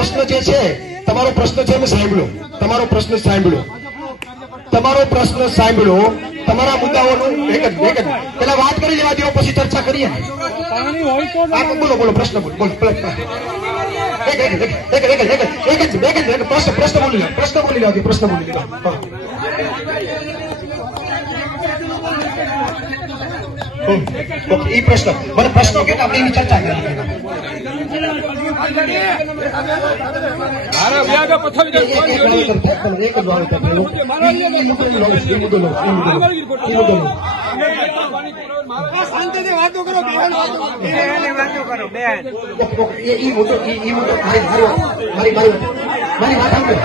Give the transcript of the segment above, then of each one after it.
પ્રશ્ન જે છે, તમારો પ્રશ્ન છે સાંભળ્યો તમારો પ્રશ્ન સાંભળ્યો તમારો પ્રશ્ન સાંભળ્યો તમારા મુદ્દાઓનું એક જ પેલા વાત કરી લેવા દેવો પછી ચર્ચા કરીએ. બોલો બોલો, પ્રશ્ન બોલો બોલો એક એક એક એક એક એક એક જ એક જ પ્રશ્ન પ્રશ્ન બોલી લો, પ્રશ્ન બોલી લો, પ્રશ્ન બોલી લો. ઓકે એ પ્રશ્ન. મને પ્રશ્નો કે આપણે એની ચર્ચા કરી મારા વ્યાગ પથાવી દે કોણ જોડી મારી વાત સાંભળો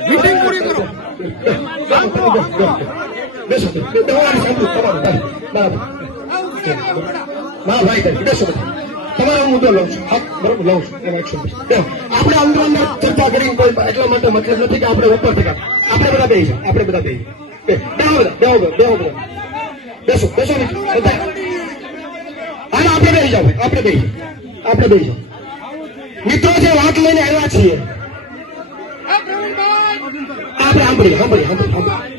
મીટિંગ પૂરી કરો લઉં છું હા બરોબર લઉં છું આપણે આંદોલન ચર્ચા કરી એટલા માટે મતલબ નથી કે આપણે ઉપરથી આપણે બધા બેસી આપણે બધા બેસી. બેહો બેહો બેહો બધા બેસો બેસો બધા હા આપણે બેસી જાવ આપણે બેસી આપણે બેસી જાવ મિત્રો જે વાત લઈને આવ્યા છીએ આપણે સાંભળીએ સાંભળીએ સાંભળીએ સાંભળીએ